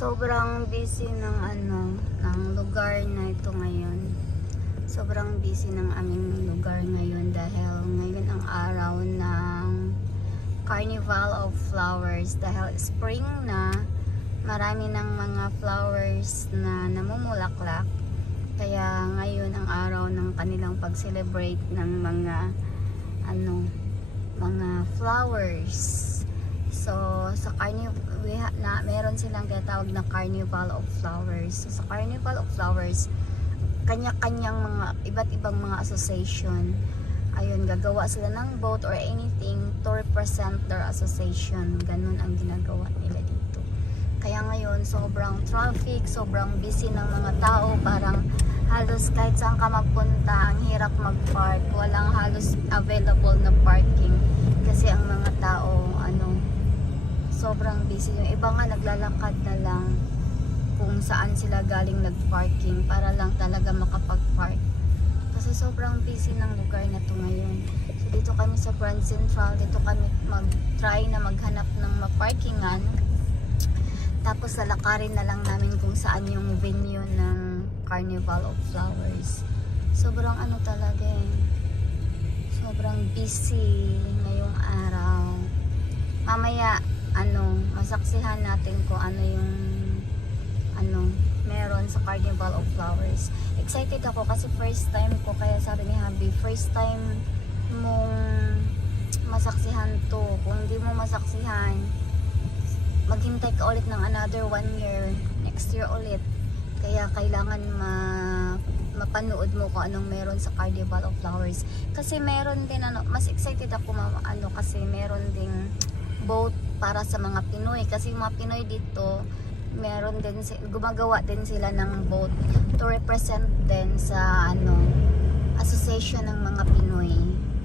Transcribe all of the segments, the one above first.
Sobrang busy ng ng lugar na ito ngayon. Sobrang busy ng aming lugar ngayon dahil ngayon ang araw ng Carnival of Flowers. Dahil spring na, marami ng mga flowers na namumulaklak. Kaya ngayon ang araw ng kanilang pag-celebrate ng mga mga flowers. So sa carnival meron silang tinatawag na Carnival of Flowers. So sa Carnival of Flowers, kanya-kanyang mga iba't ibang mga association. Ayun, gagawa sila ng boat or anything to represent their association. Ganun ang ginagawa nila dito. Kaya ngayon, sobrang traffic, sobrang busy ng mga tao. Parang halos kahit saan ka magpunta, ang hirap mag-park. Walang halos available na parking. Kasi ang mga tao, sobrang busy. Yung iba nga naglalakad na lang kung saan sila galing nag-parking para lang talaga makapag-park. Kasi sobrang busy ng lugar na to ngayon. So dito kami sa Grand Central, dito kami mag-try na maghanap ng ma-parkingan. Tapos lalakarin na lang namin kung saan yung venue ng Carnival of Flowers. Sobrang talaga sobrang busy ngayong araw. Mamaya masaksihan natin kung ano yung meron sa Carnival of Flowers. Excited ako kasi first time ko, kaya sabi ni Habi, first time mong masaksihan to. Kung hindi mo masaksihan, maghintay ka ulit ng another 1 year, next year ulit. Kaya kailangan mapanood mo kung anong meron sa Carnival of Flowers. Kasi meron din mas excited ako kasi meron ding boat para sa mga Pinoy. Kasi mga Pinoy dito, meron din gumagawa din sila ng boat to represent din sa association ng mga Pinoy.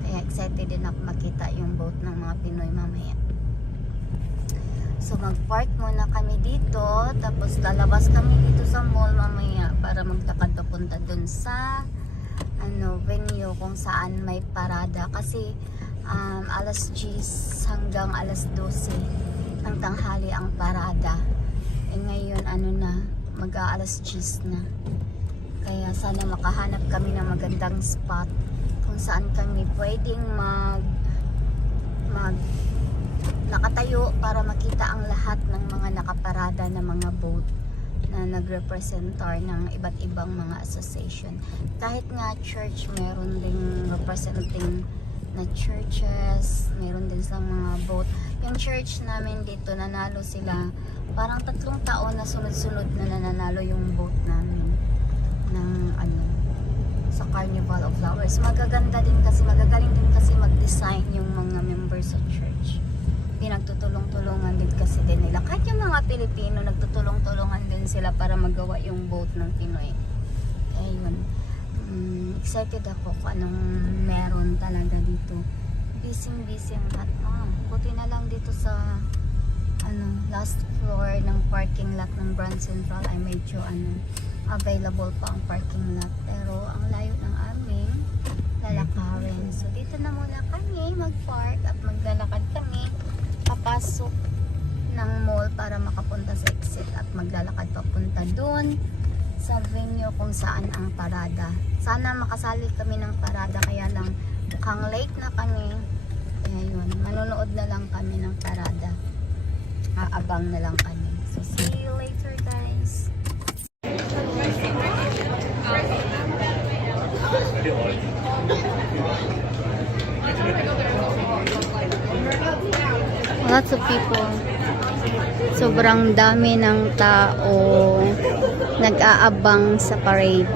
Kaya excited din ako makita yung boat ng mga Pinoy mamaya. So mag-park muna kami dito, tapos lalabas kami dito sa mall mamaya para magtakad papunta dun sa venue kung saan may parada. Kasi alas 10 hanggang alas 12 ng tanghali ang parada. Ngayon mag-aalas 10 na. Kaya sana makahanap kami ng magandang spot kung saan kami pwedeng nakatayo para makita ang lahat ng mga nakaparada na mga boat na nagrepresentar ng iba't ibang mga association. Kahit nga church, meron ding representing na churches, meron din silang mga boat. Yung church namin dito, nanalo sila. Parang 3 taon na sunod-sunod na nananalo yung boat namin ng sa Carnival of Flowers. Magagaling din kasi mag-design yung mga members sa church. Pinagtutulong-tulungan din kasi din nila. Kahit yung mga Pilipino, nagtutulong-tulungan din sila para magawa yung boat ng Pinoy. Kaya yun. Excited ako kung anong meron talaga dito. Busy ang lahat. Buti na lang dito sa last floor ng parking lot ng Grand Central ay medyo available pa ang parking lot. Pero ang layo ng aming lalakarin. So dito na muna kami mag-park at maglalakad kami papasok ng mall para makapunta sa exit at maglalakad papunta doon sa venue kung saan ang parada. Sana makasali kami ng parada, kaya lang mukhang late na kami. Kaya yun, manonood na lang kami ng parada. Aabang na lang kami. So see you later, guys. Lots of people. Sobrang dami ng tao nag-aabang sa parade.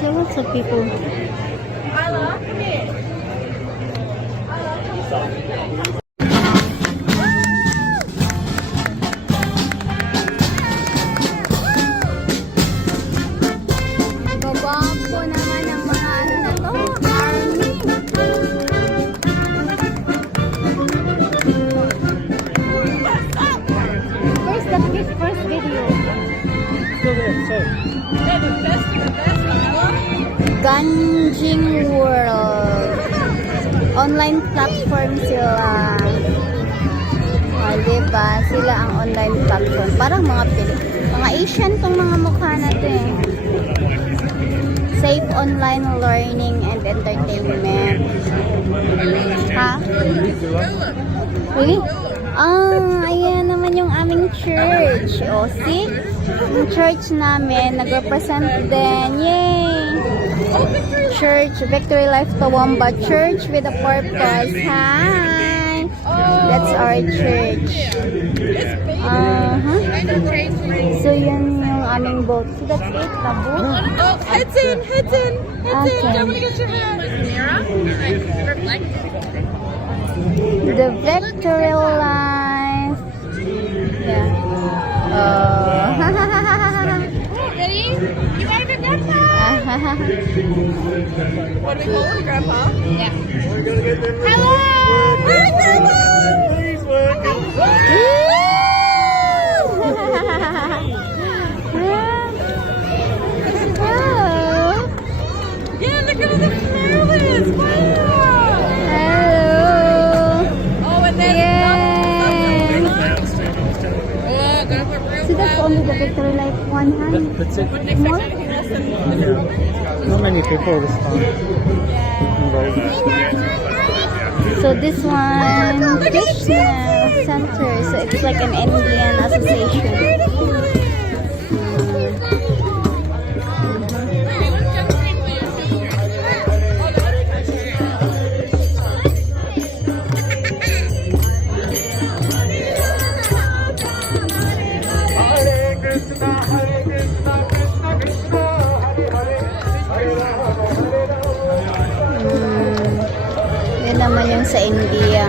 So lots of people. Babangko naman ang mga na to, army. that his first video? Still there, so. Ganjing World. Online platform sila. O, diba? Sila ang online platform. Parang mga mga Asian tong mga mukha natin. Safe online learning and entertainment. Ha? Really? Ayan naman yung aming church. O, see? Yung church namin, nag-represent din. Yay! Church, Victory Life Toowoomba Church with a purpose. Hi! That's our church. So, yun yung aming boat. So, that's it, the boat. Oh, heads in, heads in, heads in. Okay. Don't want to get your hat. Reflect. The Victory Life. Yeah. Ready? You gotta be grandpa. What do we call him, grandpa? Yeah. Hello. Hi, grandpa. Yeah, look at all the flowers. Wow. Oh, and then So that's only the Victory Life one, huh? That's it. More? Not many people this time. So this one, Krishna Center. So it's like an Indian association. Yun naman yung sa India.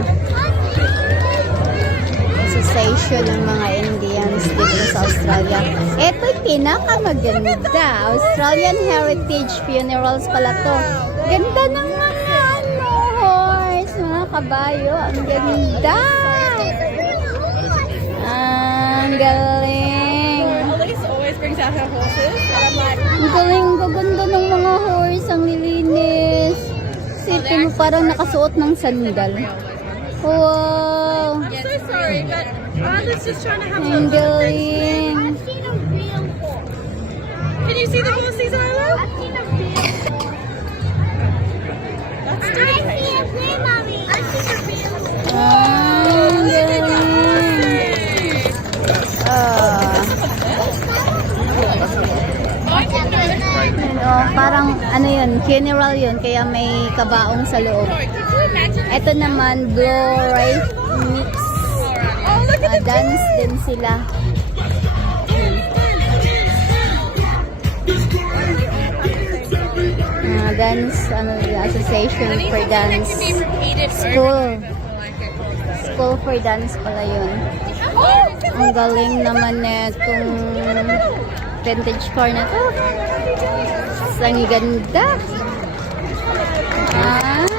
Association ng mga Indians dito sa Australia. Ito'y pinakamaganda. Australian Heritage Funerals pala to. Ganda ng mga horse, mga kabayo. Ang ganda. Ang galing. Elise always brings out her horses, and I'm like, Ang galing, gaganda ng mga horse, ang nilinis. Sipin mo, parang nakasuot ng sandal. Wow! I'm so sorry, but Arla's just trying to have Ang some. galing. Can you see the horses, Arla? That's dedication. Ang galing. Parang ano yun, funeral yun, kaya may kabaong sa loob. Ito naman, Glow Rice Mix. Oh, look at the Dance din sila. Dance, association for dance. School for dance pala yun. Ang galing naman netong vintage car na to. Ang ganda. Ay.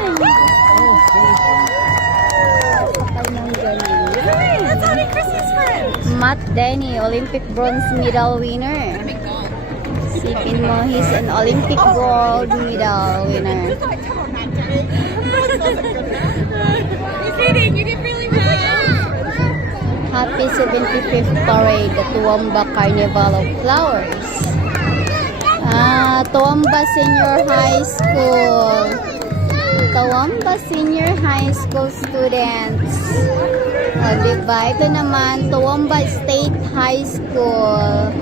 That's Honey Chris's friend. Matt Denny, Olympic bronze medal winner. Sipin mo, he's an Olympic gold medal winner. He's eating. You did really well. Happy 75th parade, the Toowoomba Carnival of Flowers. Toowoomba Senior High School. Toowoomba Senior High School students. Diba? Ito naman, Toowoomba State High School.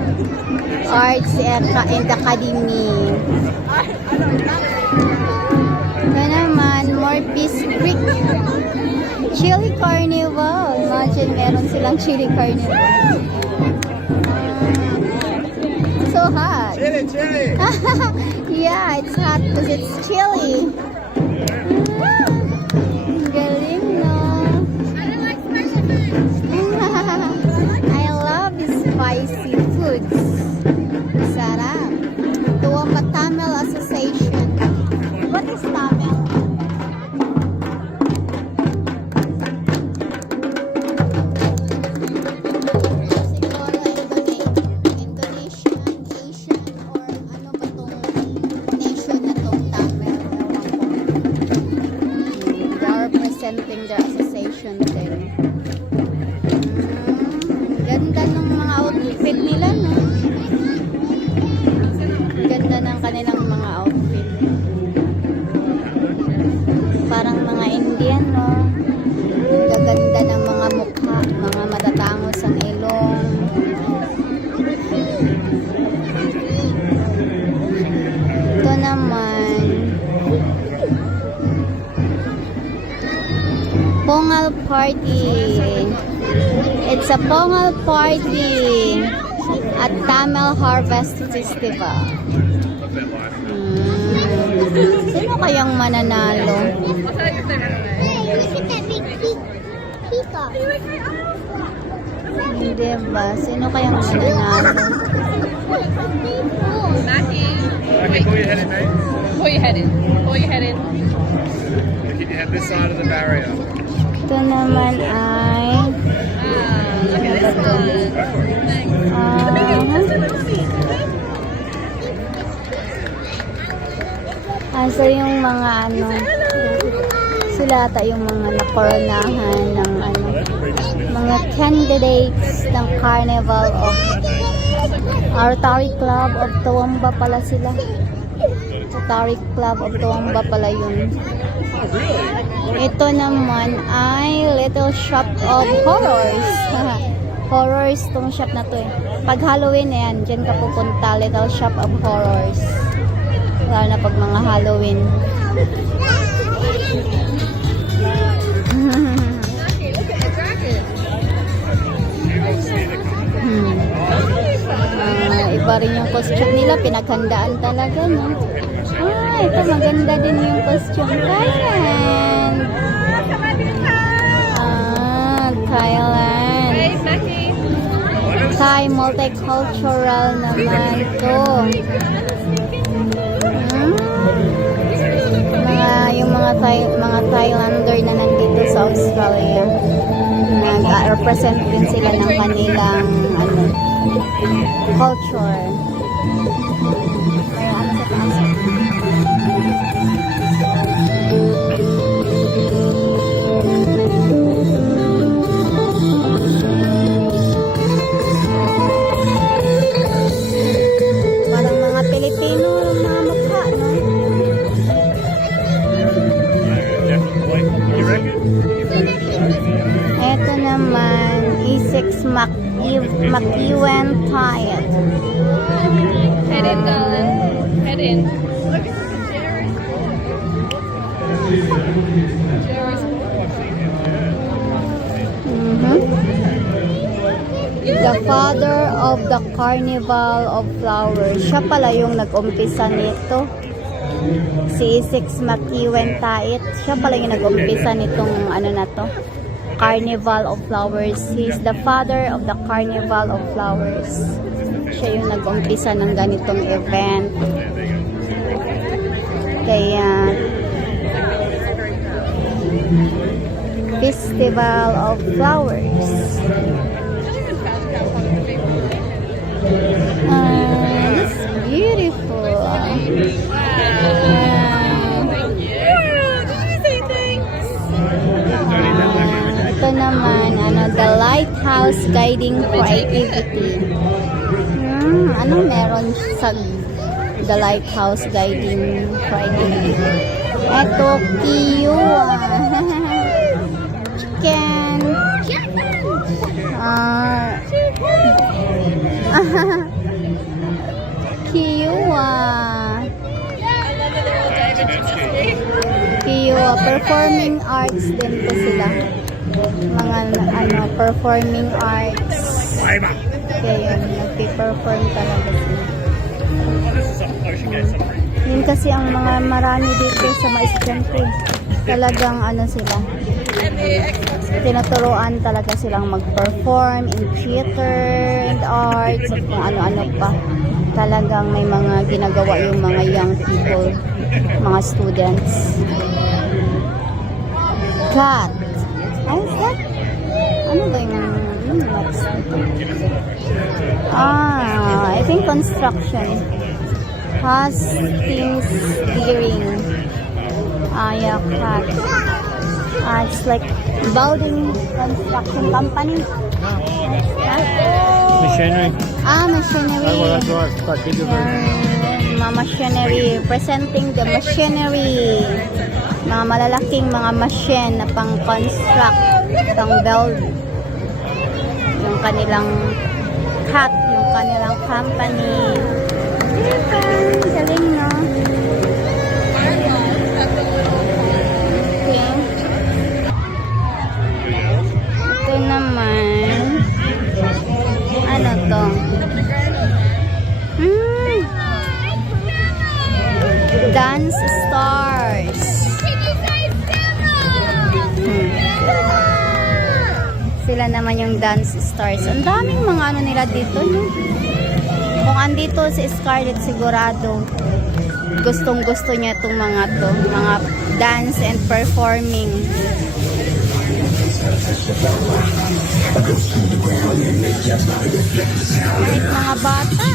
Arts and Academy. Ito naman, Morpheus Creek. Chili Carnival. Imagine, meron silang Chili Carnival. So hot. Chili, chili. Yeah, it's hot because it's chilly. Galing, no? I love spicy foods. Sarap. Toowoomba Tamil Association. What is Tamil? Sa Pongal Party at Tamil Harvest Festival. Sino kayang mananalo? Hindi ba? Sino kayang mananalo? Mackie. Wait. Pull your head in, mate. Pull your head in. Pull your head in. Keep your head this side of the barrier. Ito naman ay... Look at this one. So yung mga ano, sila ata yung mga nakoronahan ng ano, mga candidates ng Carnival of Rotary Club of Toowoomba pala sila. Rotary Club of Toowoomba pala yun. Ito naman ay Little Shop of Horrors. Horrors tong shop na to eh. Pag Halloween yan, dyan ka pupunta, Little Shop of Horrors. Lalo na pag mga Halloween. Iba rin yung costume nila, pinaghandaan talaga, no? Ito maganda din yung costume. Thailand! Thailand. Hey, Mackie. Thai multicultural naman to. Mga Thailander na nandito sa Australia. Nag-represent din sila ng kanilang ano, culture. May ano sa taas. Parang mga Pilipino ang mga mukha, no? You reckon? Ito naman, E6 McEwen Tide. Head in, darling. Head in. The father of the Carnival of Flowers. Siya pala yung nag-umpisa nito. Si E6 McEwen Tide. Siya pala yung nag-umpisa nitong ano na to. Carnival of Flowers. He's the father of the Carnival of Flowers. Siya yung nag-umpisa ng ganitong event. Kaya Festival of Flowers. It's beautiful. Ito naman, the Lighthouse Guiding Creativity. Ano meron sa The Lighthouse Guiding Creativity? Ito, Kiwa. Chicken. Kiwa. Kiwa. Performing arts din po sila. Mga ano, performing arts. Kaya yun, nagpi-perform talaga sila. Yun kasi ang mga marami dito sa mga estudyante. Talagang ano sila. Tinuturuan talaga silang mag-perform in theater and arts at kung ano-ano pa. Talagang may mga ginagawa yung mga young people, mga students. Cat. Ay, cat? Ano ba yung next? I think construction. Hastings Deering. Yeah, cat. It's like building construction company. Machinery. Machinery. Mga machinery. Presenting the machinery. Mga malalaking mga machine na pang-construct, pang-build. Yung kanilang cat, yung kanilang company. Diba? Galing, no? Okay. Ito naman. to? Dance Stars. Sila naman yung Dance Stars. Ang daming mga ano nila dito, no? Kung andito si Scarlett, sigurado gustong-gusto niya itong mga to, mga dance and performing. Kahit mga bata.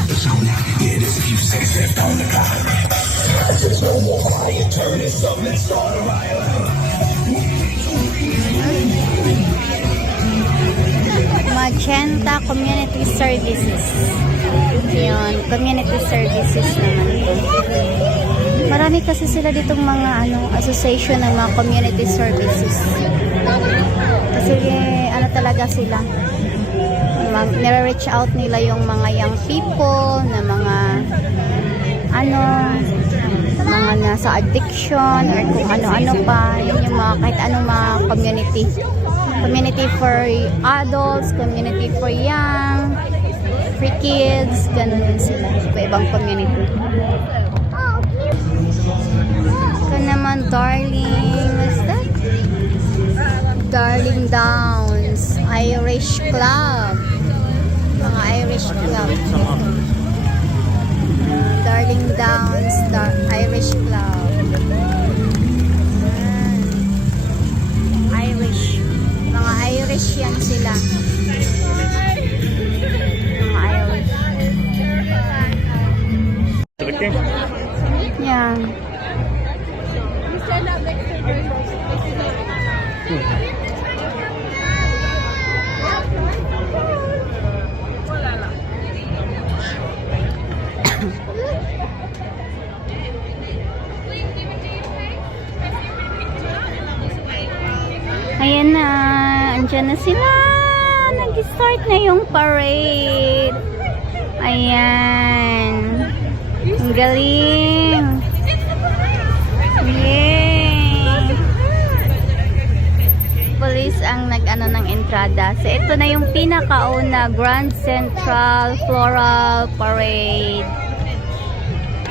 Magenta Community Services. Yun, community services naman ito. Marami kasi sila ditong mga association ng mga community services. Kasi ano talaga sila, nire-reach out nila yung mga young people na mga mga nasa addiction or kung ano-ano pa. Yun yung mga kahit anong mga community for adults, community for young, for kids, ganun yun sila sa ibang community. Ito naman, Darling, what's that? Darling Downs Irish Club. Mga Irish Club. Darling Downs Irish Club. Irish. Mga Irish yan sila. Mga Irish. Yeah. Ayan na, andyan na sila. Nag-start na yung parade. Ayan. Ang galing. Yay. Police ang nag-ano ng entrada. So, ito na yung pinakauna, Grand Central Floral Parade.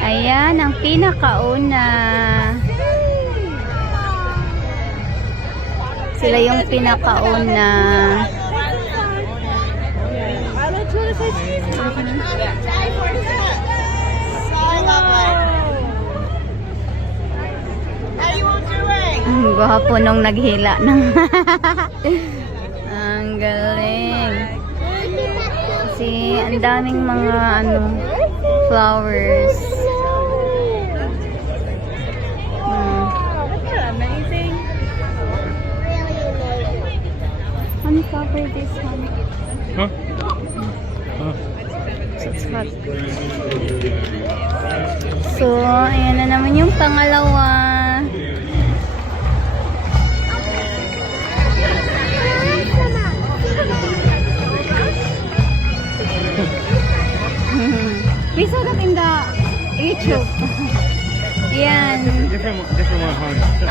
Ayan, ang pinakauna. Sila yung pinakauna. Ang gwapo nung naghila ng ang galing. Kasi ang daming mga flowers. Honey cover this one. Huh? Oh. It's hot. So, ayan na naman yung pangalawa. We saw that in the YouTube. Ayan. Different one, huh?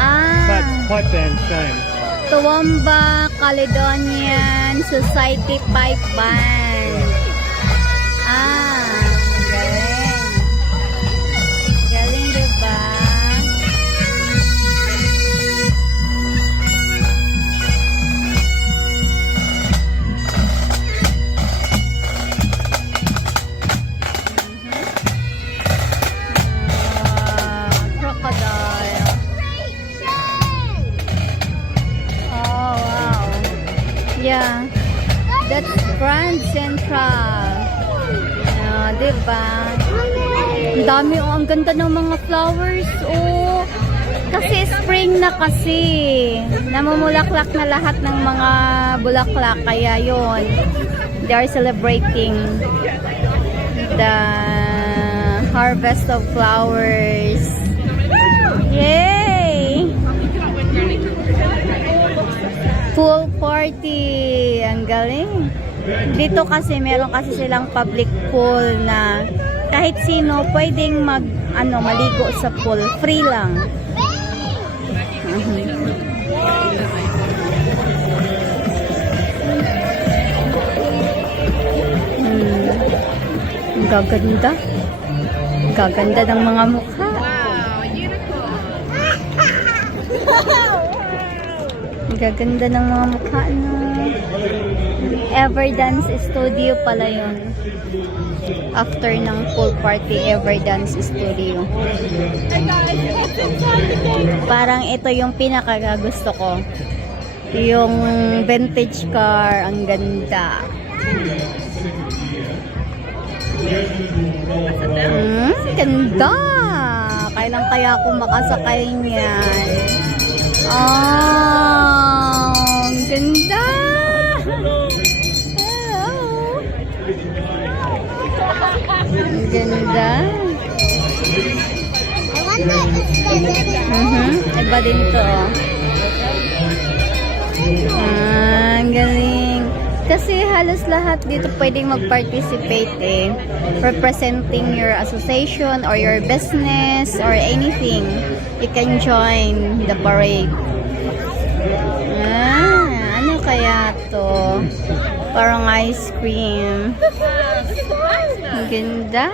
But hot and same. Toowoomba Caledonian Society Pipe Band. Galing. Galing, diba? Crocodile. Oh, wow. Yeah. That's Grand Central. Diba? Ang dami, ang ganda ng mga flowers. Oh, kasi spring na kasi. Namumulaklak na lahat ng mga bulaklak. Kaya yon, they are celebrating the harvest of flowers. Yay! Pool party. Ang galing. Dito kasi meron kasi silang public pool na kahit sino pwedeng maligo sa pool, free lang. Gaganda. Gaganda ng mga mukha. Wow, unicorn. Gaganda ng mga mukha, no? Everdance Studio pala yun. After ng pool party, Everdance Studio. Hey guys, what's inside the gate? Parang ito yung pinakagusto ko. Yung vintage car, ang ganda. Ganda! Kailan kaya ako makasakay niyan? Ang ganda! Hello! Ang ganda! Iba din to. Ang galing. Kasi halos lahat dito pwedeng mag-participate eh. Representing your association or your business or anything. You can join the parade. Ano kaya to? Parang ice cream. Ang ganda.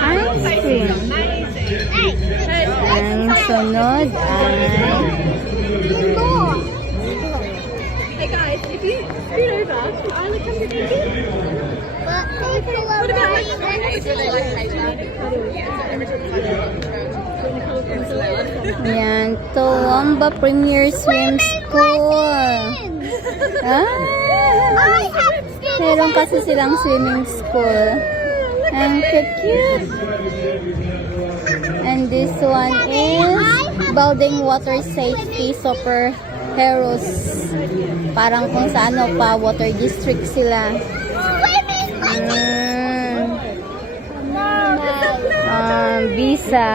Ice cream. Ang sunod ay Hey guys, if you scoot over, I look under the gate. What about like paper? They like paper. yan, Toowoomba Premier Swim School. Meron kasi silang swimming school. Ang cute. And this one is Building Water Safety Superheroes. Parang kung sa ano pa, water district sila. Visa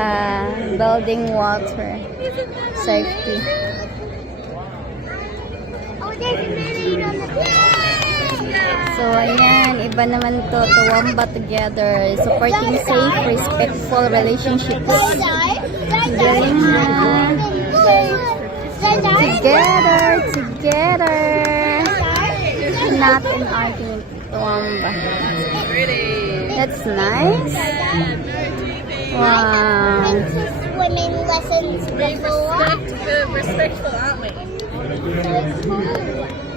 Building Water Safety. So, ayan, iba naman to, Toowoomba Together, supporting safe, respectful relationships. Galing na. Together. Not an argument, Toowoomba. That's nice. Wow. Swimming lessons before. Respectful, aren't we?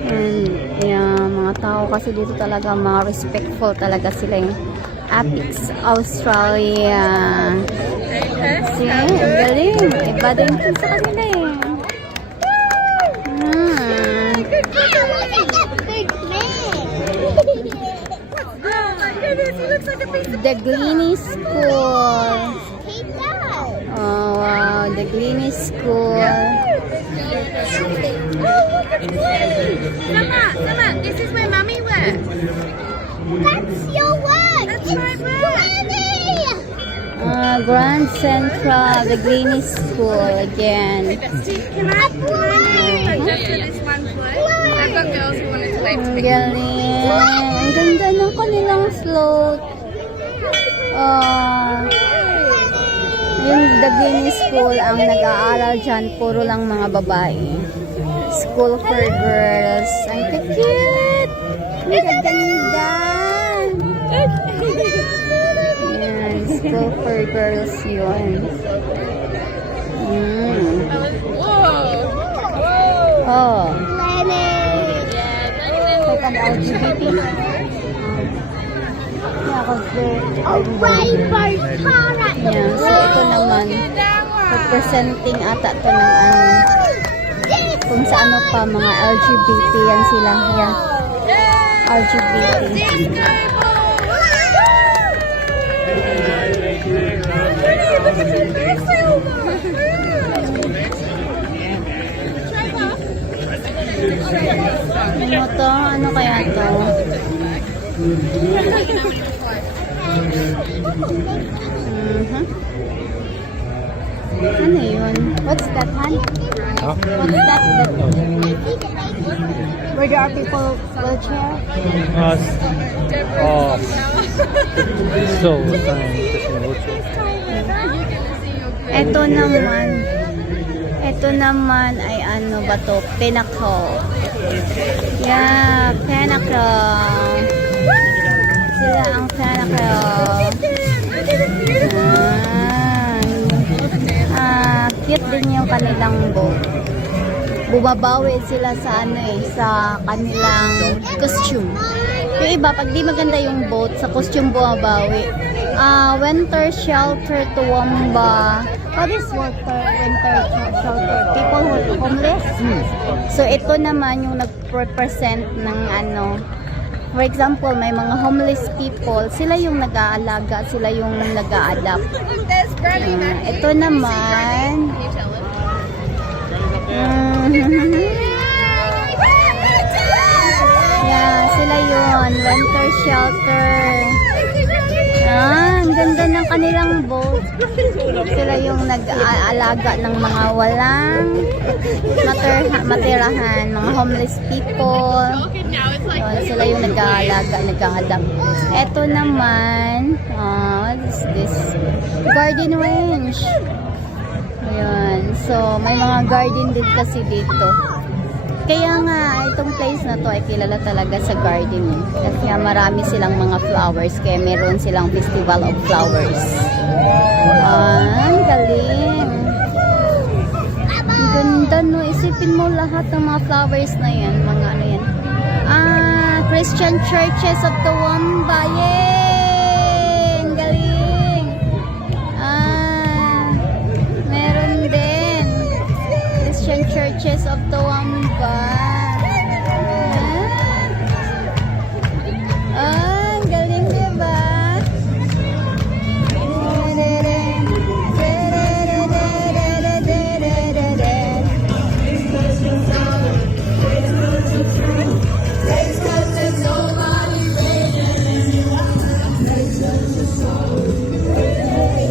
And yung mga tao kasi dito talaga mga respectful talaga sila yung Apex Australia. See, ang galing. Iba din ito sa kanila eh. Oh my goodness, he looks like a piece of The Gleany School. He does. Oh wow, the Gleany School. Sama, this is where Mummy works. That's your work. That's It's my work. Granny. Grand Central, the Gleany School again. Can I play? Just for this one float. I've got girls who wanted to wave to Ang me. galing. Ang ganda ng kanilang float. Yung The Gleany School, ang nag-aaral dyan, puro lang mga babae. School for girls. Ang cute! Ang ganda! Yan, school for girls yun. Oh. Like an LGBT. Yeah, kasi Rainbow car at the yeah, so ito naman representing ata to ng ano kung sa ano pa mga LGBT yan sila yan LGBT ano to? Ano kaya to? Ano yun? What's that, Han? Huh? What's that? Where there are people wheelchair? So, time. Ito naman. Ito naman ay ano ba to? Pinnacle. Yeah, Pinnacle. Sila ang Pinnacle. Cute din yung kanilang boat. Bumabawi sila sa ano sa kanilang costume. Yung iba, pag di maganda yung boat, sa costume bumabawi. Winter shelter Toowoomba. What is winter shelter? People who are homeless? So, ito naman yung nag-represent ng ano. For example, may mga homeless people. Sila yung nag-aalaga. Sila yung nag-a-adapt. Ito naman. Yeah, sila yun. Winter shelter. Ang ganda ng kanilang boat. Sila yung nag-aalaga ng mga walang matirahan, mga homeless people. Yun, sila yung nag-aalaga, nag-a-adapt. Ito naman, what is this? Garden range. Ayan. So, may mga garden din kasi dito. Kaya nga, itong place na to ay kilala talaga sa gardening. Kasi nga marami silang mga flowers. Kaya meron silang festival of flowers. Ang galing. Ang ganda, no? Isipin mo lahat ng mga flowers na yan. Mga ano yan. Christian Churches of Toowoomba. Yay! Ang galing. Meron din. Christian Churches of Toowoomba. Ang galing, diba?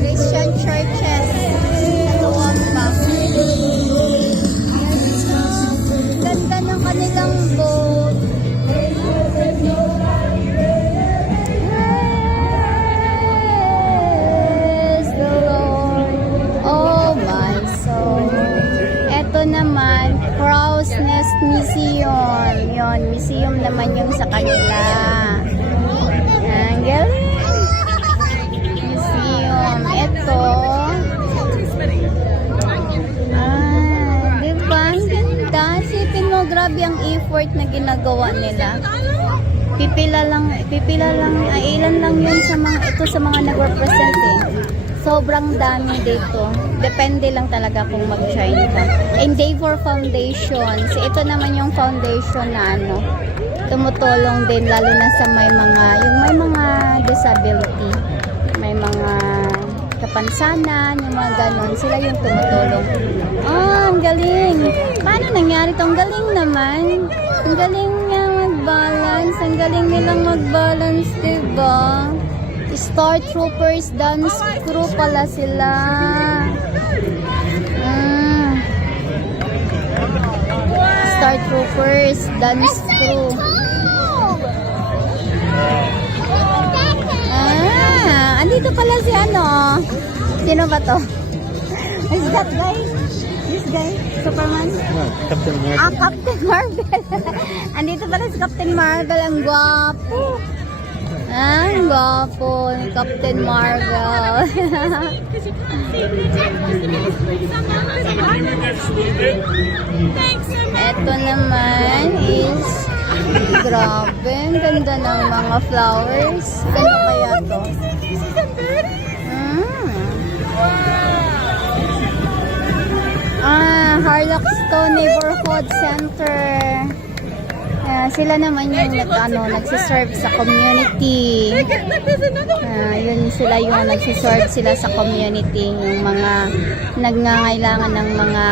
Christian churches sa Toowoomba. Ganda ng kanilang boat. Praise the Lord, oh my soul. Eto naman, Crow's Nest Museum. Yon, museum naman yung sa kanila. Ang galing. Museum. Ito. Diba? Ang ganda. Sipin mo, grabe ang effort na ginagawa nila. Pipila lang, ilan lang yun sa mga, ito sa mga nag-represent eh. Sobrang dami dito. Depende lang talaga kung mag-join ka. Endeavor Foundation. So, ito naman yung foundation na ano, tumutulong din lalo na sa may mga disability. May mga kapansanan, yung mga ganon. Sila yung tumutulong. Ang galing. Paano nangyari to? Ang galing naman. Ang galing niya mag-balance. Ang galing nilang mag-balance, diba? Star Troopers Dance Crew pala sila. Star Troopers Dance Crew. Andito pala si ano. Sino ba to? Is that guy? This guy? Superman? No, Captain Marvel. Captain Marvel. Andito pala si Captain Marvel. Ang gwapo. Ang gwapo ni Captain Marvel. Ito naman is grabe, ang ganda ng mga flowers. Ano kaya to? Harlockstone Neighborhood Center. Sila naman yung nagsiserve sa community. Yun sila yung nagsiserve sila sa community, yung mga nagngangailangan ng mga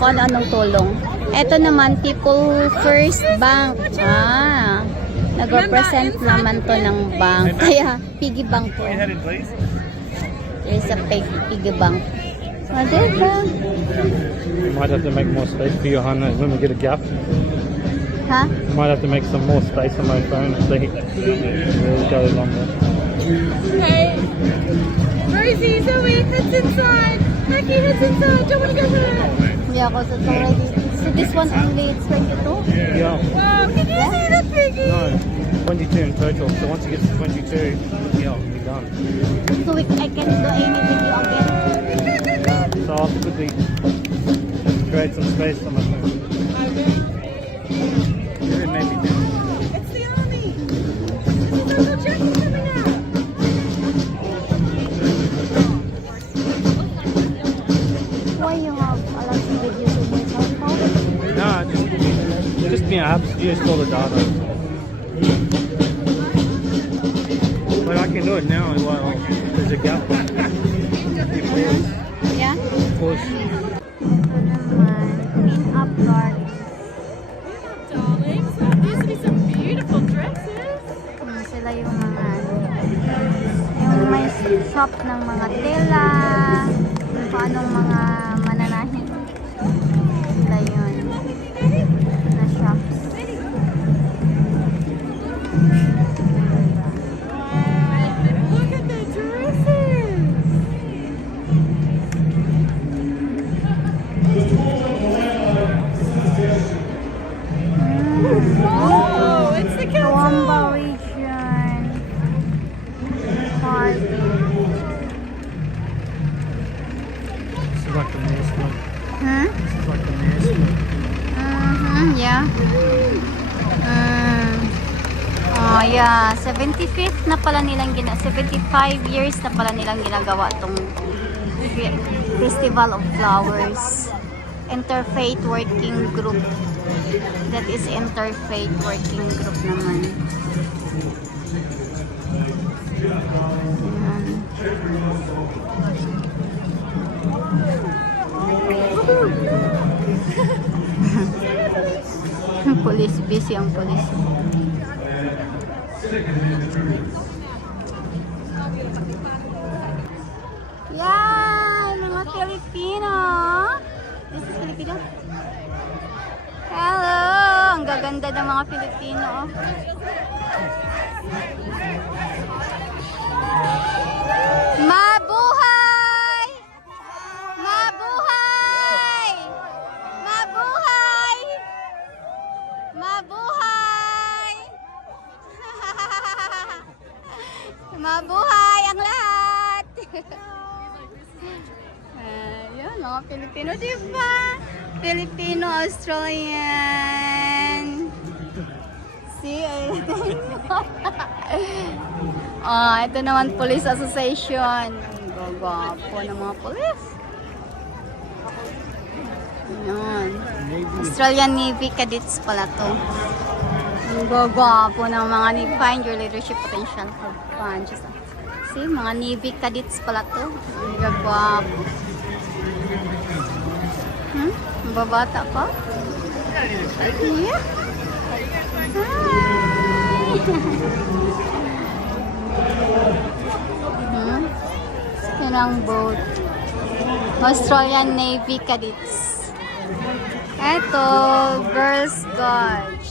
kung anong tulong. Ito naman, People First Bank. Nag-represent naman to ng bank. Kaya, piggy bank to. There's a piggy bank. Diba? You might have to make more space for your Hannah when we get a gap. Huh? I might have to make some more space on my phone so it will go longer. Okay. Rosie, Zoe, heads inside. Becky, heads inside. Don't want to go home. Yeah, because it's already. So this one only it's 22. Yeah. Wow, can you see the piggy? No, 22 in total. So once it gets to 22, yeah, we'll be done. So I can do any video again. So I'll quickly create some space on my phone. It may be down. It's the army. This is Uncle Jackie coming out. Why you have a lot of videos in your cell phone? No, just me apps. You just all the data. But I can do it now while there's a gap. You Yeah. push. Ito naman, clean up garden. Darlings, these would be some beautiful dresses. Sila yung mga yung may shop ng mga tela, kung paanong mga mananahin. Sila yun na shops. Look at the dresses. Oh, it's the Toowoomba castle. region. Park. This is like the nearest one. Hmm? This is like the nearest one. Yeah. Oh, yeah. 75th na pala nilang 75 years na pala nilang ginagawa tong Festival of Flowers. Interfaith Working Group. That is Interfaith Working Group naman. Ayan. Pulis, busy ang pulis. Yan, mga Filipino. This is Filipino. Hello, ang gaganda ng mga Filipino. Mabuhay! Mabuhay! Mabuhay! Mabuhay! Mabuhay ang lahat! Ayun, mga Pilipino, diba? Filipino-Australian. See, ito naman Police Association. Ang gwapo ng mga police. Ayan. Australian Navy Cadets pala to. Ang gwapo ng mga Navy. Find your leadership potential for fun. See, mga Navy Cadets pala to. Ang gwapo. Babata pa? Yeah. Sinang boat. Australian Navy Cadets. Eto, Girls Guide.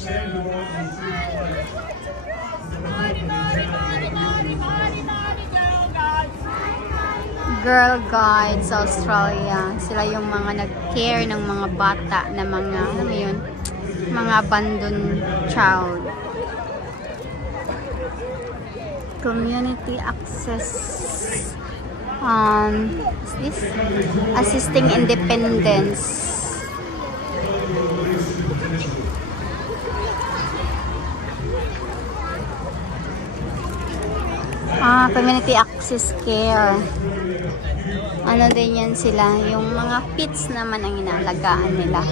Girl Guides Australia. Sila yung mga nag-care ng mga bata na mga, ano mo yun, mga abandoned child. Community access. What's this? Assisting independence. Community access care. Ano din yan sila, yung mga pets naman ang inaalagaan nila.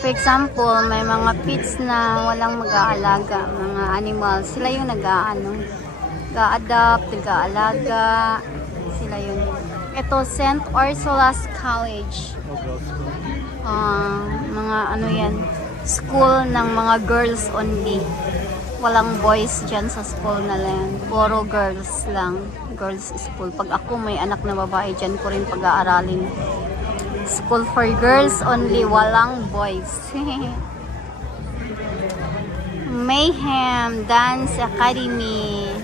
For example, may mga pets na walang mag-aalaga, mga animals, sila yung nag-a-adopt, nag-aalaga, sila yun. Ito, St. Ursula's College. Mga ano yan, school ng mga girls only. Walang boys dyan sa school na lang. Puro girls lang. Girls school. Pag ako may anak na babae dyan ko rin pag-aaralin. School for girls only. Walang boys. Mayhem Dance Academy.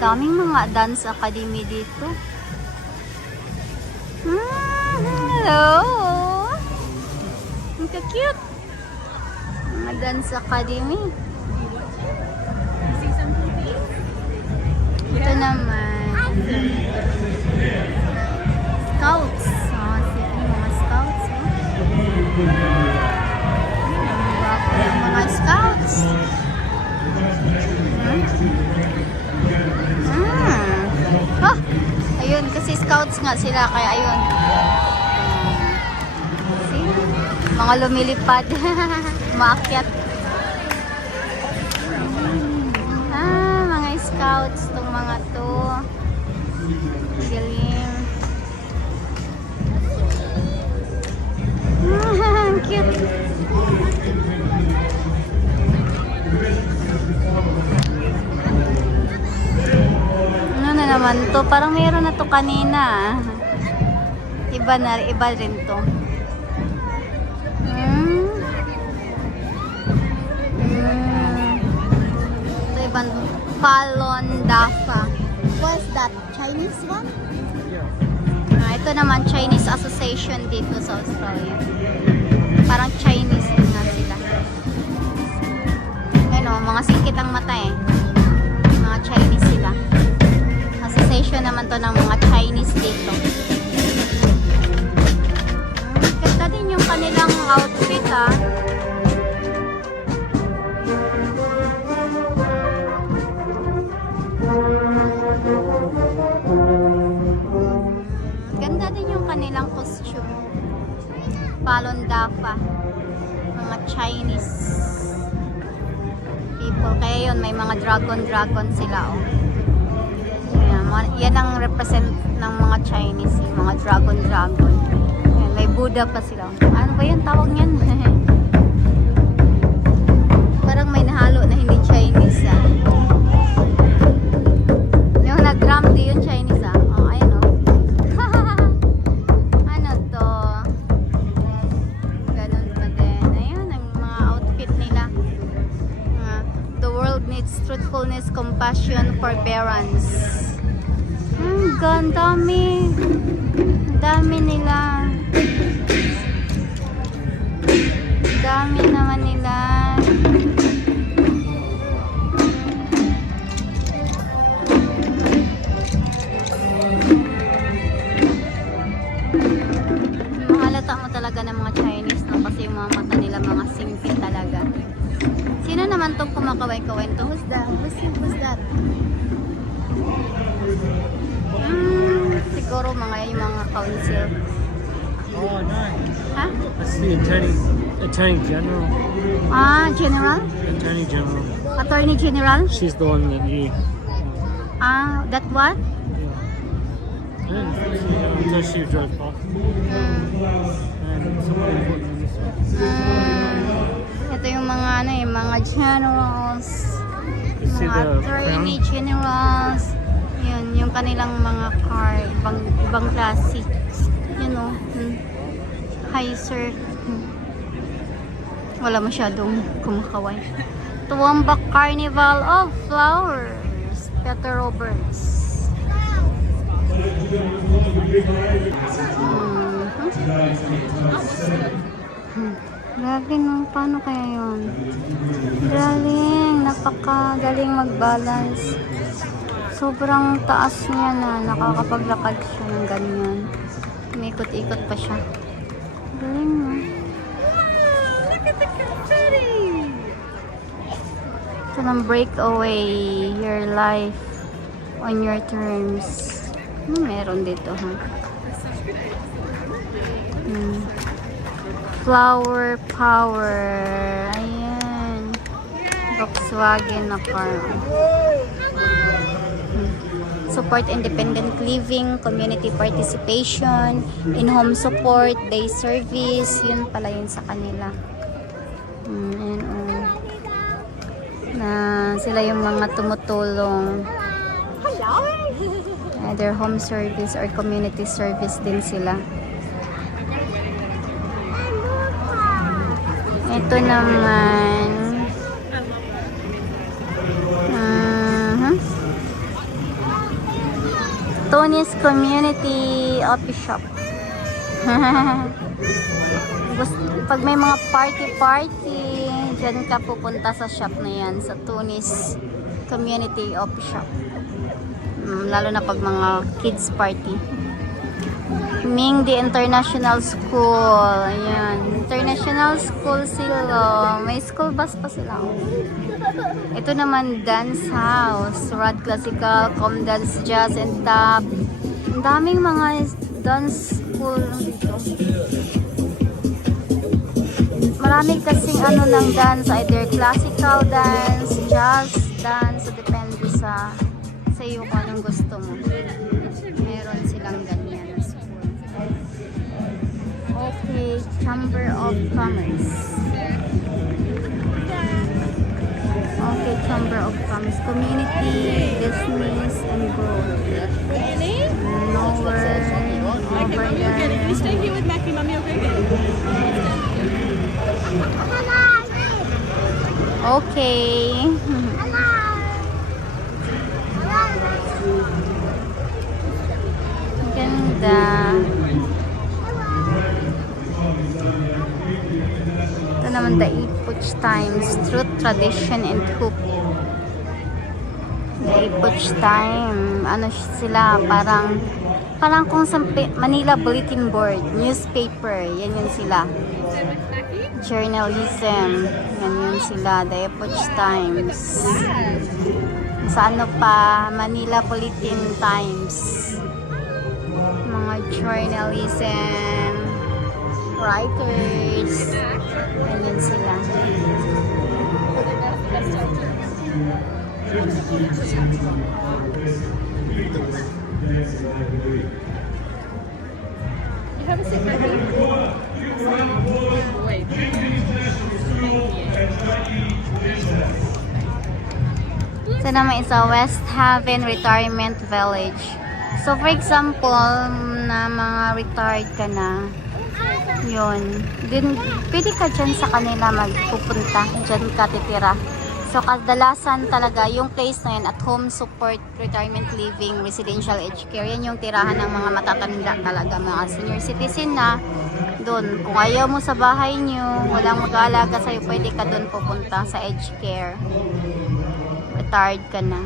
Daming mga dance academy dito. Hello! Cute. Mga Dance Academy. Ito naman. Scouts. Oh, sige, mga scouts. Ang gwapo ng mga scouts. Oh, ayun, kasi scouts nga sila, kaya ayun. See? Mga lumilipad. Maakyat. Mga scouts tong mga to. Galing. Ang cute. Ano na naman to? Parang mayroon na to kanina. Iba rin to. Ito ibang Falun Dafa. What's that? Chinese one? Ito naman Chinese Association dito sa Australia. Parang Chinese nga sila. Ano, mga singkit ang mata eh. Mga Chinese sila. Association naman to ng mga Chinese dito. Ganda din yung kanilang outfit ah. Ganda din yung kanilang costume. Falun Dafa. Mga Chinese people. Kaya yun, may mga dragon sila oh. Yan ang represent ng mga Chinese, yung mga dragon. Ayan, may Buddha pa sila. Ano ba yun tawag niyan? Parang may nahalo na hindi Chinese ah. Yung nag-drum di yun Chinese ah. Oh, ayun oh. Ano to? Ganun pa din. Ayun, ang mga outfit nila. The world needs truthfulness, compassion, forbearance. Dami. Dami nila. Dami naman nila. Mahalata mo talaga ng mga Chinese no? Kasi yung mga mata nila mga singpit talaga. Sino naman tong kumakaway-kaway to? Who's that? Who's that? Siguro yung mga council. Oh, no. Ha? That's the Attorney General. General? Attorney General. Attorney General? She's the one that you... That what? I didn't see her until she drove past. And somebody put me in this one. Ito yung mga mga generals. You see Mga the attorney crown? generals. Yun, yung kanilang mga car, ibang klase. Yun o. Hi sir. Wala masyadong kumakaway. Tuwambak Carnival of Flowers. Peter Roberts. Grabe no, paano kaya yun? Galing, napakagaling mag-balance. Sobrang taas niya na, nakakapaglakad siya ng ganyan. Umikot-ikot pa siya. Galing no? Look at the confetti! Ito ng breakaway your life on your terms. Meron dito ha. Flower power. Ayan. Volkswagen na car. Support independent living, community participation, in-home support, day service. Yun pala yun sa kanila. Ayan na sila yung mga tumutulong. Either home service or community service din sila. Ito naman Tony's Community Office Shop. Pag may mga party, dyan ka pupunta sa shop na yan, sa Tunis Community of Shop. Lalo na pag mga kids party. Mingdi International School. Ayan. International School sila. May school bus pa sila. Ito naman, Dance House. Rad Classical, Com Dance, Jazz, and Tap. Ang daming mga dance school dito. Marami kasing ano ng dance. Either classical dance, jazz dance. So, depende sa iyo kung anong gusto mo. Meron silang ganyan. Okay, Chamber of Commerce. Okay, Chamber of Commerce. Community, business, and growth. Really? Nowhere. Okay, Mummy will get it. Can you stay here with Mackie? Mummy will go get it. Okay. Ganda. Ito naman, the Ipuch Times, Truth, Tradition, and Hope. The Ipuch Time, ano sila, parang kung sa Manila Bulletin Board, newspaper, yan yun sila. Journalism, yan yun sila, the Ipuch Times. Sa ano pa, Manila Bulletin Times. Mga journalism, writers, ganyan sila. You have a seat, Mackie? Wait. Ito naman isa, West Haven Retirement Village. So, for example, na mga retired ka na, yun, pwede ka dyan sa kanila magpupunta, dyan ka titira. So, kadalasan talaga, yung place na yun, at home support, retirement living, residential aged care, yan yung tirahan ng mga matatanda talaga, mga senior citizen na doon. Kung ayaw mo sa bahay nyo, walang mag-aalaga sa'yo, pwede ka doon pupunta sa aged care. Retired ka na.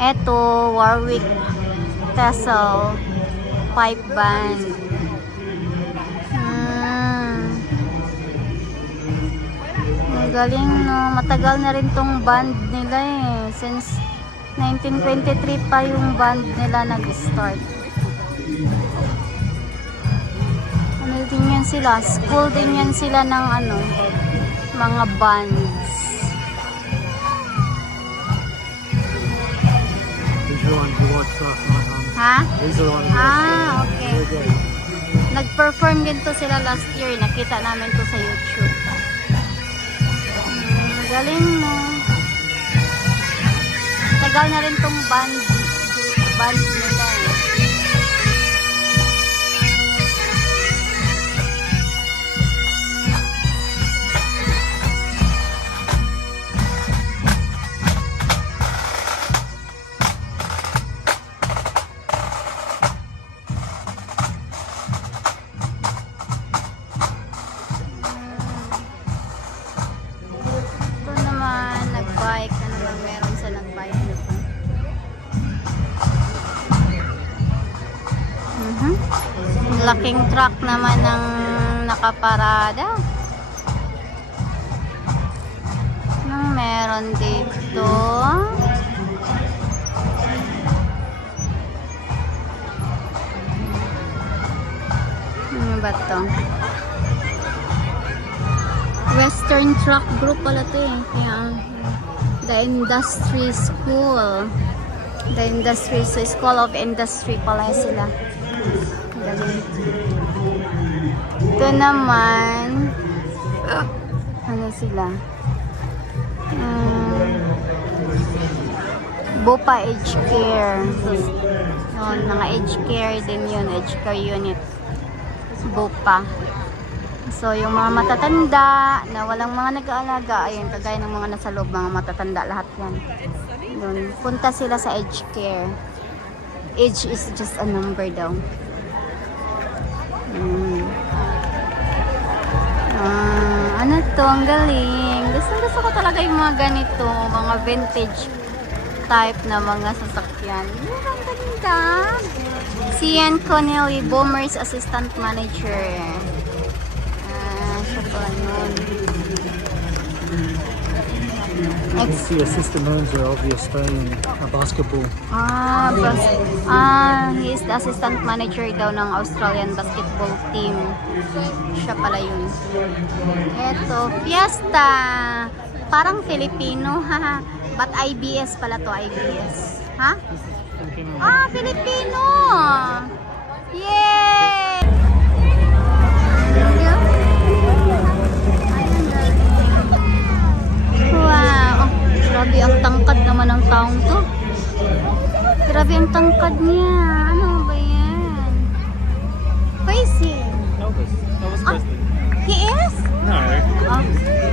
Eto, Warwick Tassel Pipe Band. Galing, no? Matagal na rin tong band nila eh. Since 1923 pa yung band nila nag-start. Ano din yan sila? School din yan sila ng ano, mga bands. These are the ones you watched last night on. Ha? These are the ones you watched. Okay. Nag-perform din to sila last year. Nakita namin to sa YouTube. Galing, no? Tagal na rin tong band nila eh. Bike, ano lang meron sa nagbike na pa. Laking truck naman ng nakaparada. Anong meron dito? Ano ba to? Western Truck Group pala to eh. Kaya The Industry School. The Industry School of Industry pala sila. Galing. Ito naman, ano sila? Bupa Aged Care. Yun, mga aged care din yun. Aged care unit. Bupa. So, yung mga matatanda na walang mga nag-aalaga, ayun, kagaya ng mga nasa loob, mga matatanda, lahat yan. Yun, punta sila sa aged care. Age is just a number daw. Ano to? Ang galing. Gusto ko talaga yung mga ganito. Mga vintage type na mga sasakyan. Ang ganda. Si Ian Connelly, Boomers Assistant Manager. Siya po yun. He's the assistant manager of the Australian basketball. He is the assistant manager daw ng Australian basketball team. Siya pala yun. Eto, Fiesta. Parang Filipino, haha. But IBS pala to, IBS. Ha? Filipino! Yay! Wow! Grabe ang tangkad naman ng taong to. Grabe ang tangkad niya. Ano ba yan? Crazy. Elvis Presley. He is? No.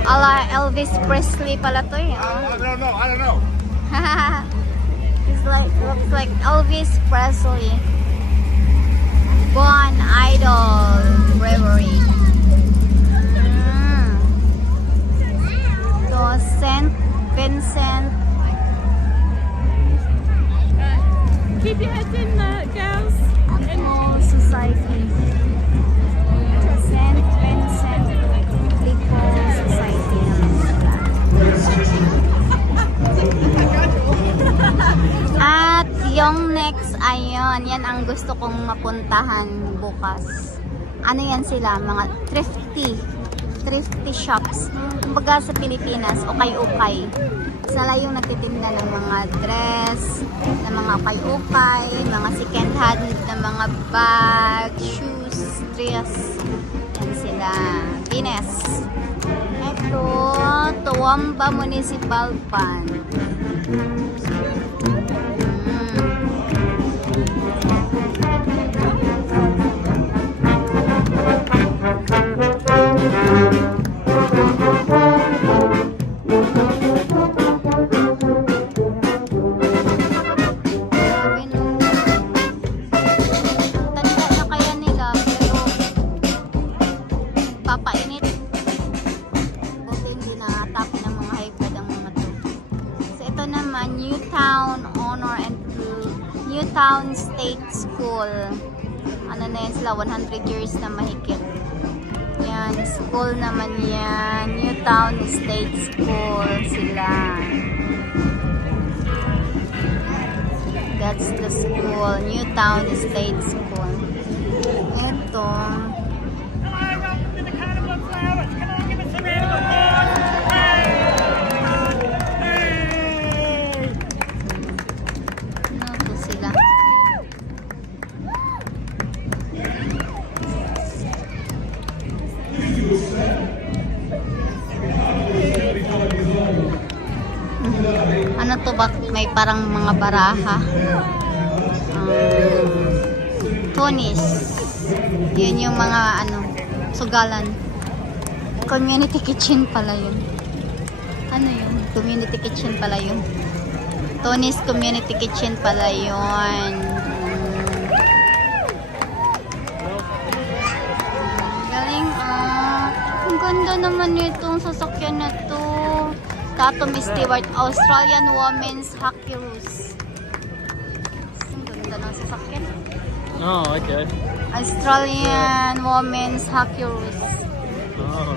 Ala Elvis Presley pala to eh. I don't know. Looks like Elvis Presley. Born Idol Brewery. So, St. Vincent. Keep your heads in, girls. Apple Society. St. Vincent Apple Society naman sila. At yung next, ayun, yan ang gusto kong mapuntahan bukas. Ano yan sila? Mga thrifty shops. Kumbaga sa Pilipinas, ukay-ukay. Sila yung nagtitinda ng mga dress, ng mga ukay-ukay, mga second hand na mga bag, shoes, dress. Yan sila. Guinness. Ito, Toowoomba Municipal Fund. Papainit. Buti hindi nakatapin ng mga high blood ang mga to. So ito naman, Newtown State School. Ano na yan sila, 100 years na mahigit. Yan, school naman yan. Newtown State School sila. That's the school, Newtown State School. Ito. Ano sila? Ano to ba? May parang mga baraha. Tonis. Yun yung mga sugalan. Community kitchen pala yun. Ano yun? Community kitchen pala yun. Tonis Community Kitchen pala yun. Galing ang ganda naman itong sasakyan na to. Tatum Stewart, Australian Women's Hockey Rules. Ang ganda ng sasakyan. Oh, okay. Australian Women's Hockey Rules. Oh,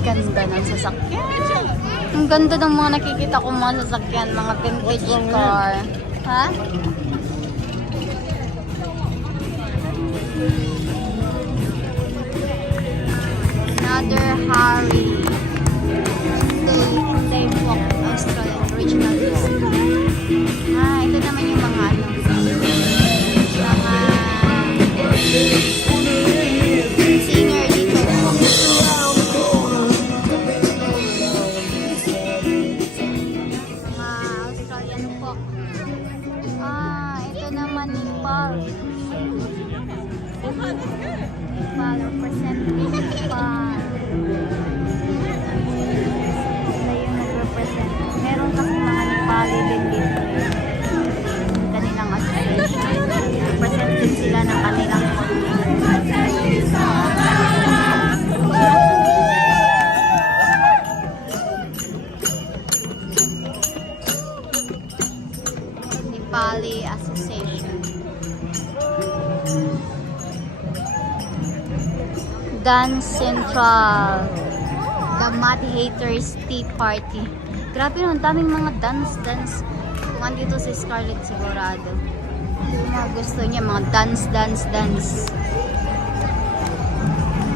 Ganda ng sasakyan. Ang ganda ng mga nakikita ko mga sasakyan, mga vintage car. Ha? Another Harry. They walk Australian original disc. Ito naman yung mga singer dito. Australian folk. Ito naman yung Nepal. Nepal representing Nepal. Dance Central. The Mud Haters Tea Party. Grabe no, ang daming mga dance. Kung andito si Scarlett sigurado. Yung mga gusto niya, mga dance.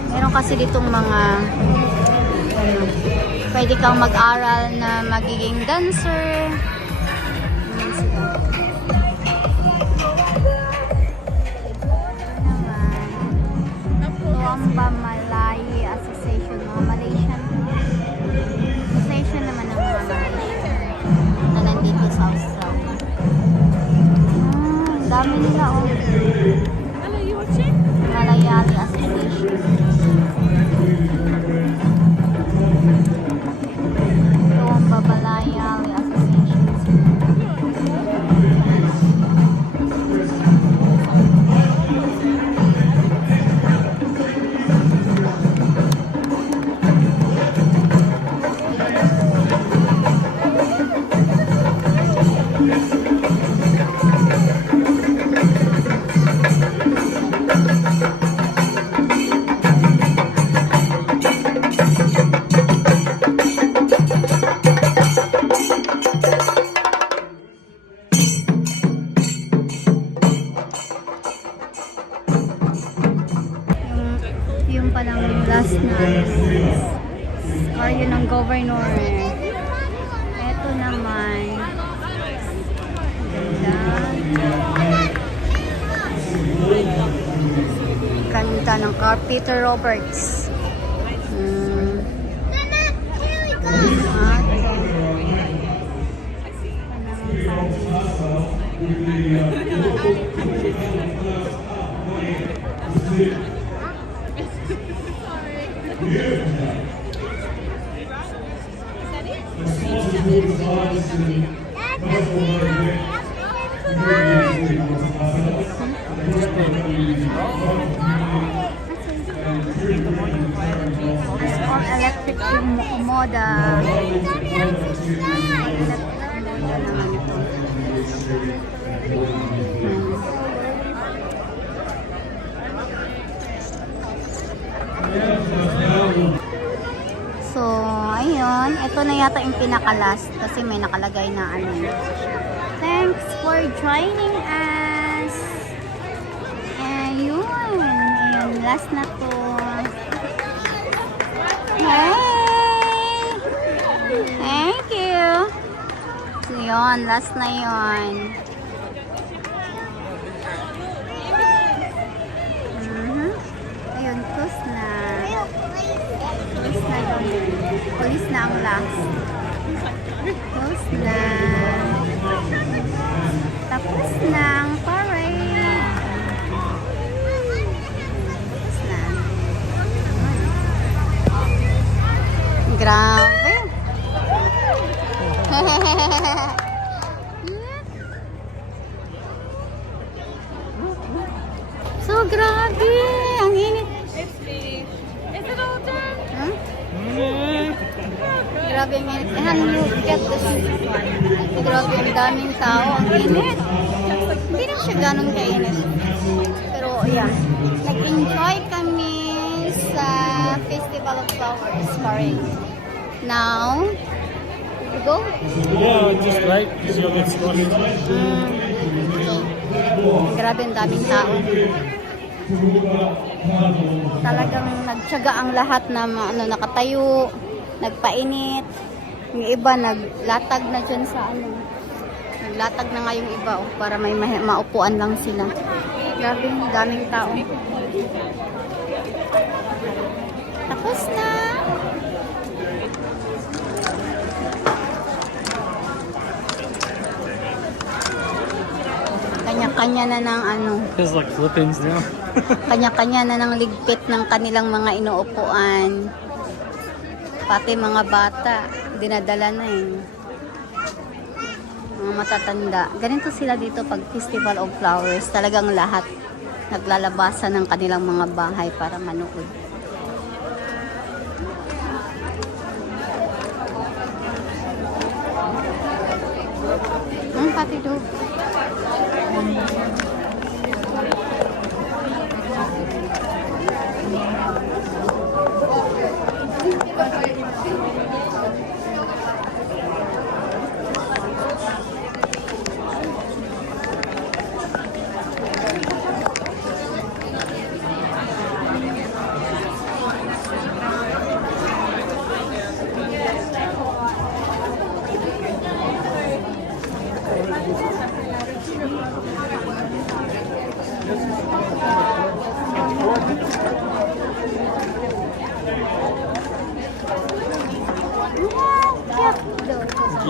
Meron kasi ditong mga pwede kang mag-aral na magiging dancer. Ayan sila. Tuamba Malay Association, mga Malaysian association naman ng mga Malaysian na nandito sa Australia. Ang dami nila oh. Hello, you watching? Malayali Association. Tuamba Malayali Association. Yung palang last na or yun ang governor. Eto naman. Ganda ng car. Peter Roberts. All electric moda. Naman ito. So, ayun. Ito na yata yung pinaka-last kasi may nakalagay na ano. Thanks for joining us. Ayun. Ayun. Last na to. Hey! Thank you. So, yun. Last na yun. Ayun. Close na. Close na yun. Police na ang last. Close na. Tapos na ang parade. Tapos na. Grabe. So, grabe. Ang init. It's me. Is it all done? Huh? Grabe ang init. Han, you get this one. Grabe ang daming tao. Ang init. Hindi na siya ganun kainit. Pero, yeah. Nag-enjoy kami sa Festival of Flowers parade. Now, we go? Yeah, just right, because you'll get squashed. Grabe ang daming tao. Talagang nagtiyaga ang lahat na nakatayo, nagpainit. Yung iba naglatag na dyan sa ano. Naglatag na nga yung iba para may maupuan lang sila. Grabe ang daming tao. Tapos na. Kanya-kanya na ng ano. It's like Philippines now. Kanya-kanya na ng ligpit ng kanilang mga inuupuan. Pati mga bata, dinadala na eh. Mga matatanda. Ganito sila dito pag Festival of Flowers. Talagang lahat naglalabasan ng kanilang mga bahay para manood. Pati do.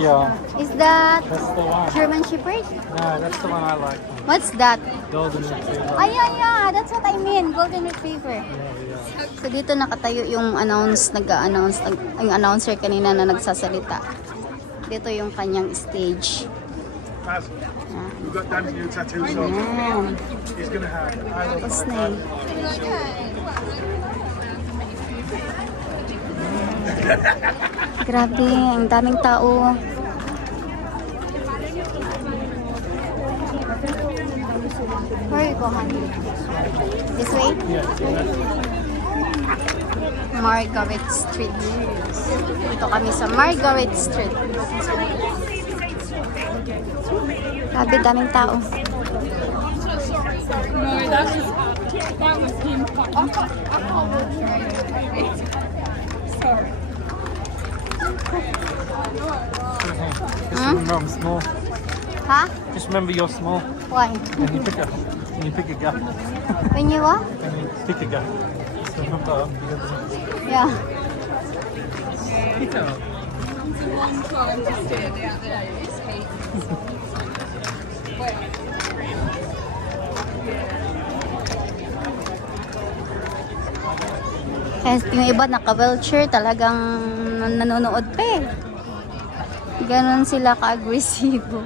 Yeah, Is that that's the one. German Shepherd? Yeah, that's the one I like. What's that? Golden Retriever. Ay, yeah, that's what I mean. Golden Retriever. Yeah. So dito nakatayo yung yung announcer kanina na nagsasalita. Dito yung kanyang stage. We've got Dan for your tattoo, so Ayan. he's going to have. Tapos na eh. Grabe, ang daming tao. Where are you going? This way? Margaret Street. Dito kami sa Margaret Street. Grabe, daming tao. Just remember I'm small. Ha? Just remember you're small. Why? When you pick a guy. When you what? When you pick a guy. Just remember I'm bigger than you. Yeah. Kaya yung iba naka-wheelchair talagang nanonood pa eh. Ganon sila ka-agresibo.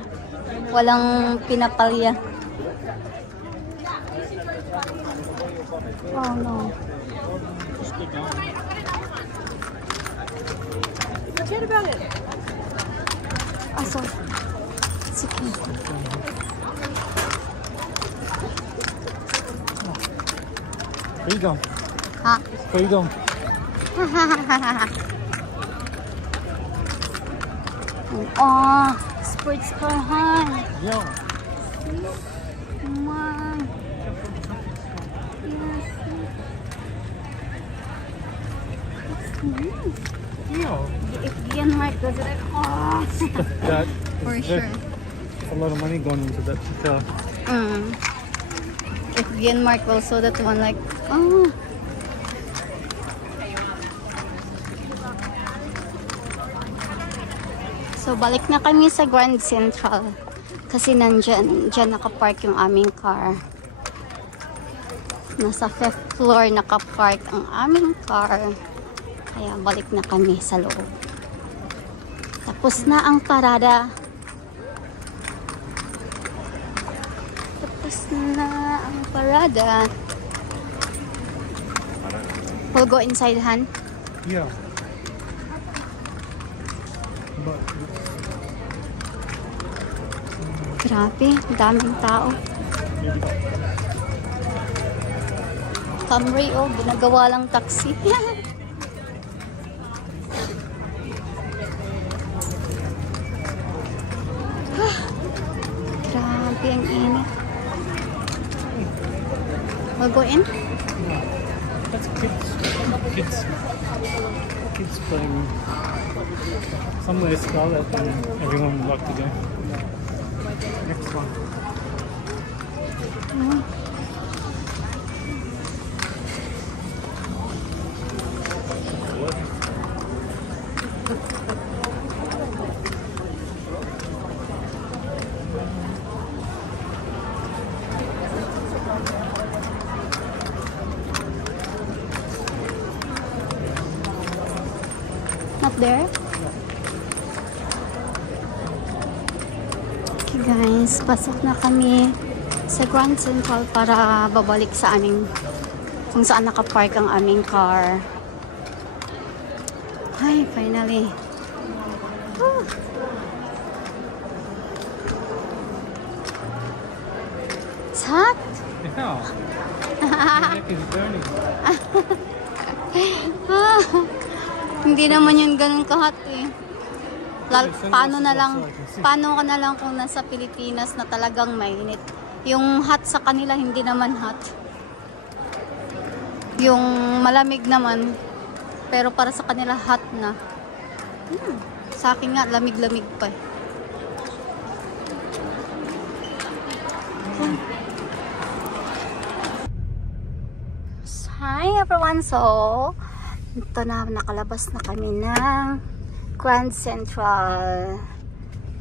Walang pinapalya. Oh no. Forget about it. Aso. Sige. Freedom. Ha? Freedom. Oh, sports car han. Yeah. Man. Yeah. If Ian Mark does it, oh. That For is sure. a lot of money going into that car. If Ian Mark will saw that one like, oh. So, balik na kami sa Grand Central. Kasi dyan nakapark yung aming car. Nasa 5th floor nakapark ang aming car. Kaya balik na kami sa loob. Tapos na ang parada. Tapos na ang parada. We'll go inside, Han. Yeah. But Grabe, daming tao. Camry, oh, ginagawa lang taxi. Grabe, ang init. We'll go in? that's kids playing somewhere Scarlet and everyone would like to go. Next one. Not there? Okay guys, pasok na kami sa Grand Central para babalik sa aming kung saan nakapark ang aming car. Ay, finally. Whew. It's hot. Yeah. The neck is burning. Hindi naman yun ganun kahat eh. Paano ka na lang kung nasa Pilipinas na talagang mainit. Yung hot sa kanila hindi naman hot. Yung malamig naman pero para sa kanila hot na. Sa akin nga lamig-lamig pa eh. Hi everyone! So, ito na, nakalabas na kami ng Grand Central.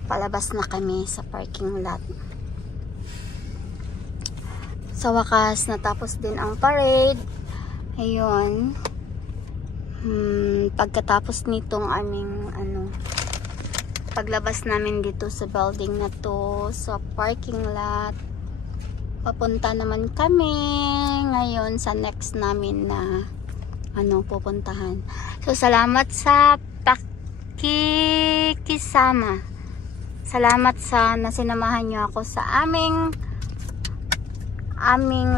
palabas na kami sa parking lot. Sa wakas, natapos din ang parade. Ayun. Pagkatapos nitong aming paglabas namin dito sa building na to, sa parking lot, papunta naman kami ngayon sa next namin na pupuntahan. So, salamat sa pakikisama. Salamat sa nasinamahan nyo ako sa aming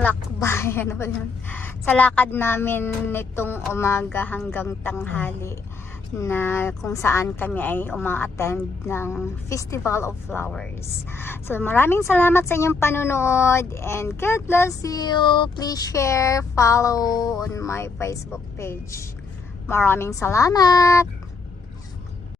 lakbay. Ano ba yun? Sa lakad namin nitong umaga hanggang tanghali, na kung saan kami ay uma-attend ng Festival of Flowers. So, maraming salamat sa inyong panunood and God bless you. Please share, follow on my Facebook page. Maraming salamat!